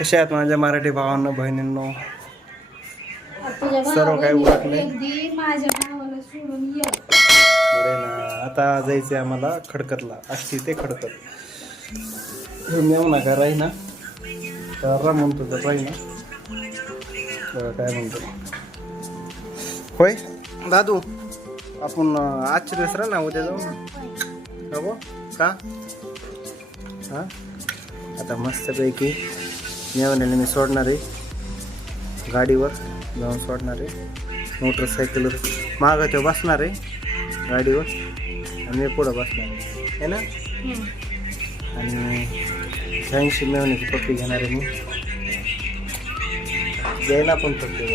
कशा आहेत माझ्या मराठी भावांना बहिणींनो? सर्व काही भावाला बरे ना. आता जायचंय आम्हाला खडकतला. आजची ते खडकत. हे ना नका राही ना. तर रा म्हणतो तर राही ना. काय म्हणतो? होय? दादू आपण अं, आजच्या दिवस राहा ना उद्या जाऊ ना. का? हां? आता मस्तपैकी नेवण्याला मी सोडणार आहे. गाडीवर जाऊन सोडणार आहे. मोटरसायकलवर मागं तो बसणार आहे. गाडीवर. आणि मी पुढं बसणार आहे. है ना? आणि शहाऐंशी मेवण्याची पप्पी घेणार आहे मी. द्यायला पण पप्पी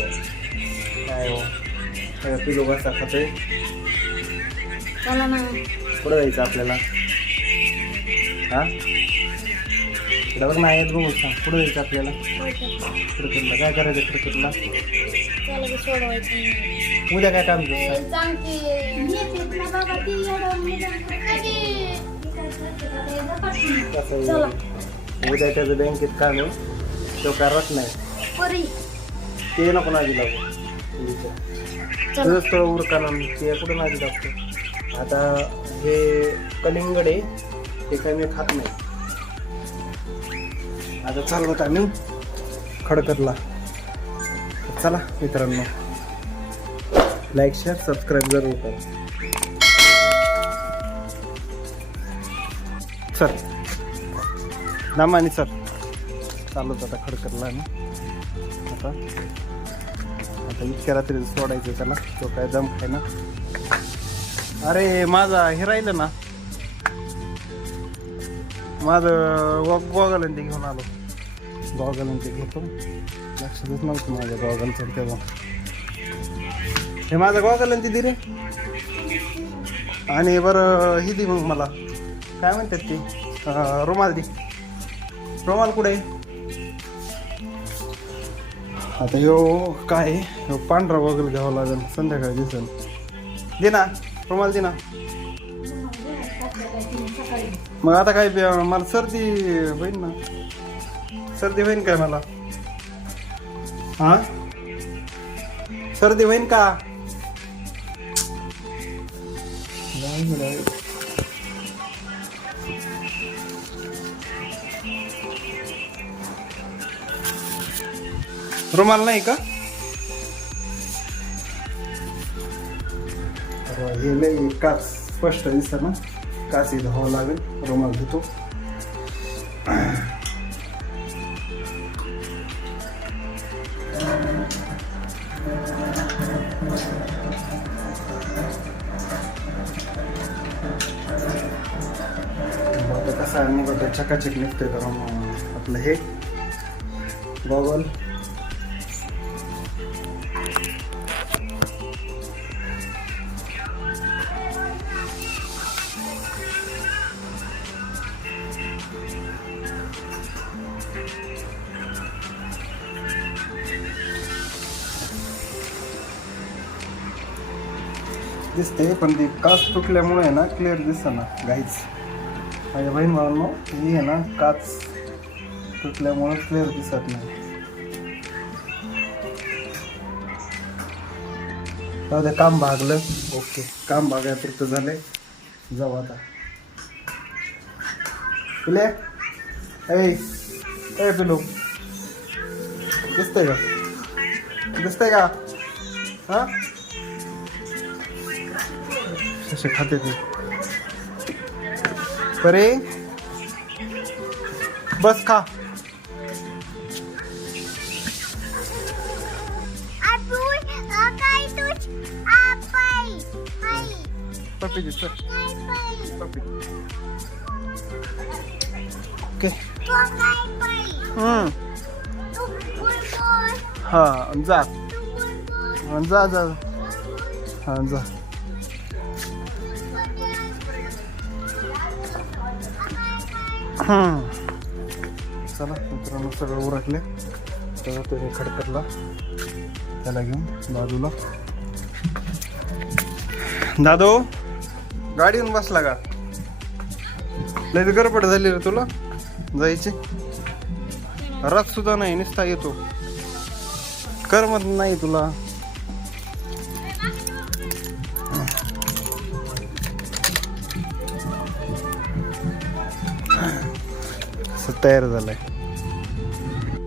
काय हो? पिलो बसा ना. पुढं जायचं आपल्याला. हा? बघ ना आहेत बघू सांग पुढं जायचं आपल्याला? क्रिकेटला. काय करायचं क्रिकेटला? त्याला बी सोडवायचं नाही. उद्या काय काम ना ती? कसं आहे? उद्या त्याचं बँकेत काम आहे. तो करत नाही. परी. ते नको नादी लागू. चला तुझंच तो उरकाना ते कुठं नादी लागतो? आता हे कलिंगड आहे ते काही मी खात नाही. आता चालू होता मी खडकतला चला मित्रांनो. लाईक शेअर सबस्क्राईब जरूर करा. सर नामानी सर चालू होतं आता खडकतला आम्ही आता. आता इतक्या रात्री सोडायचं त्याला. तो काय दम खाय ना. अरे माझा हे राहिलं ना. माझं गॉगल ते घेऊन आलो. गॉगल ते घेतो. लक्षातच नव्हतं माझ्या गॉगलचं तेव्हा हे माझं गॉगल ते दे रे आणि बरं ही दे मग मला. काय म्हणतात ती? रुमाल दे. रुमाल कुठे आहे? आता ह्यो काय ह्यो पांढरा वगैरे घ्यावा लागेल. संध्याकाळी दिसेल. दे ना. रुमाल दे ना. मग आता काय बे- मला सर्दी होईल ना. सर्दी होईल काय मला? हा? सर्दी होईल का? रुमाल नाही का? हे लई का स्पष्ट दिसत ना? काचे इथं लागेल रुमाल घेतो कसा कसं आहे निघतो चकाचक निघतोय तर मग आपलं हे? गॉगल दिसते पण ती काच तुटल्यामुळे आहे ना क्लिअर दिसत ना गाईच माझ्या बहीण भावांनो ही आहे ना काच तुटल्यामुळे क्लिअर दिसत नाही. जाऊ दे काम भागलं. ओके काम भागायपुरतं झाले जाऊ आता. पिले? ए पिलू. दिसतंय का? दिसतंय का? हां? कसे खाते ते. अरे बस खा. पप्पी दे सर पप्पी ओके. हां जा. जा जा. हां जा. चला मित्रांनो सगळं उरकले. सगळं तो हे खडकरला त्याला घेऊन दादूला दादू गाडीहून बसला का? लय गडबड झाली रे तुला? जायची. रथ सुद्धा नाही नुसता येतो. करमत नाही तुला. असं तयार झालंय.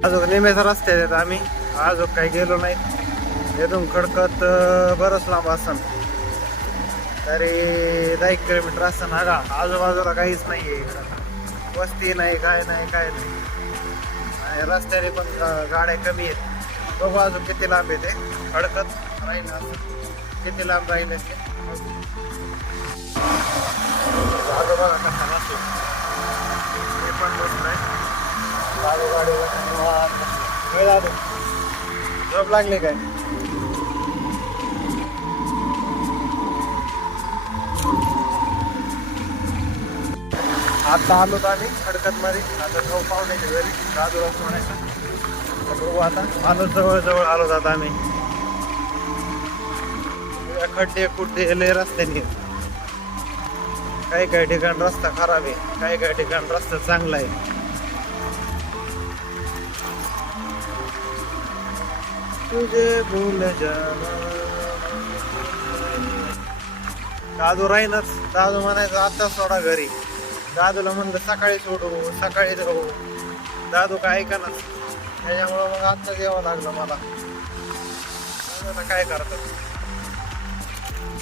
अजून निमेचा रस्ते आहेत आम्ही अजून काही गेलो नाही. येथून खडकत बरंच लांब असन. तरी दहा एक किलोमीटर असं ना आजूबाजूला काहीच नाही आहे इकडं वस्ती नाही काय नाही काय नाही. रस्त्याने पण गाड्या कमी आहेत. बघू अजून किती लांब आहे ते. खडकत राहील असं किती लांब राहिले ते. आजोबा कसा नसतो ते पण दादू गाडीवर निवांत झोप लागली काय? आता आलो तर आम्ही खडकत मारी. आता जाऊ पाहुण्याच्या घरी. दादूला म्हणायचं बघू आता. आलो जवळ जवळ आलो जात आम्ही. खड्डे कुड्डे लय रस्त्याने काही काही ठिकाण रस्ता खराब आहे. काही काही ठिकाण रस्ता चांगला आहे. तुझे भूल जाना दादू राहीनच. दादू म्हणायचं आता सोडा घरी. दादूला म्हणलं सकाळी सोडू सकाळी जाऊ. दादू काय ऐकणार त्याच्यामुळं मग आत्ताच यावं लागलं मला. मग काय करतात?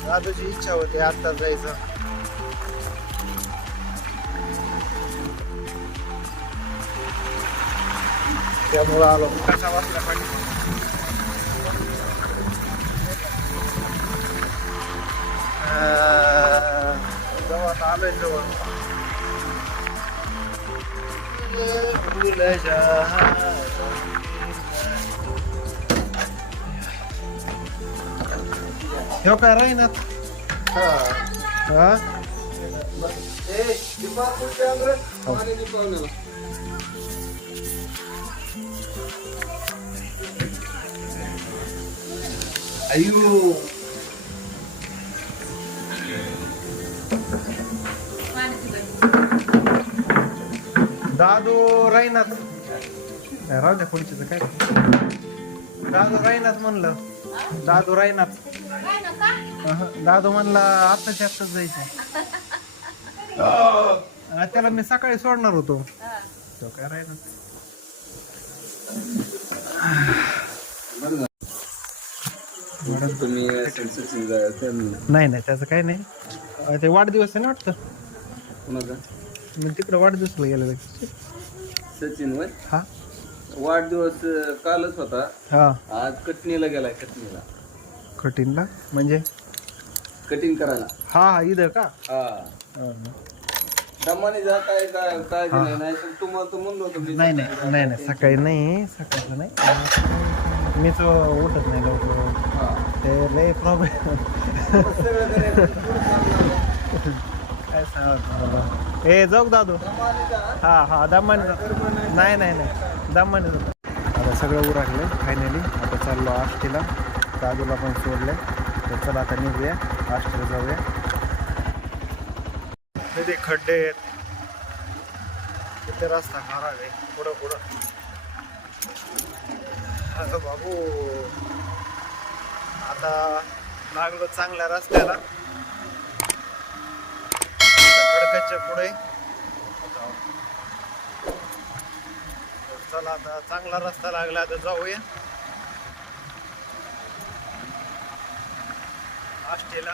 दादूची इच्छा होती आत्ताच जायचं. त्यामुळं आलो. कसा वाचला पाहिजे जवळ आता आलोय जवळ भूल जा ह्यो काय राहीनात हा अयो दादू राहीनात राहू द्या खुर्चीचं काय दादू राहीनात म्हणलं. दादू अहं, दादू म्हणला आत्ताच्या आत्ताच जायचं. त्याला मी सकाळी सोडणार होतो. तो काय राहीनात तुम्ही नाही नाही त्याचं काय नाही. ते वाढदिवस आहे ना वाटतं? कुणाचा मी तिकडे वाढदिवसला गेलेलं सचिन हा. वाढदिवस अं, कालच होता. हा. आज कटणीला गेलाय कटणीला. कठीणला? म्हणजे? कटिंग करायला. हा हा इथं का? हा. अं, दमाने जा काय काय नाही नाही तर तुम्हाला तर म्हणलो होतो मी नाही नाही नाही नाही सकाळी नाही सकाळचं नाही. मीच उठत नाही लवकर. हा. ते लय प्रॉब्लेम सगळं करायचं. काय सांगत ए जाऊ दादू. हा हा दमाने. नाही नाही नाही. दमाने जाऊ. आता सगळं उरकलं फायनली आता चाललो आष्टीला. दादूला पण सोडलंय. तर चला आता निघूया. आष्टीला जाऊया. तिथे खड्डे आहेत तिथे रस्ता खराब आहे. पुढं पुढं. बाबू. आता लागलो चांगल्या रस्त्याला. खडकाच्या पुढे. चला आता चांगला रस्ता लागला तर जाऊया. आष्टेला.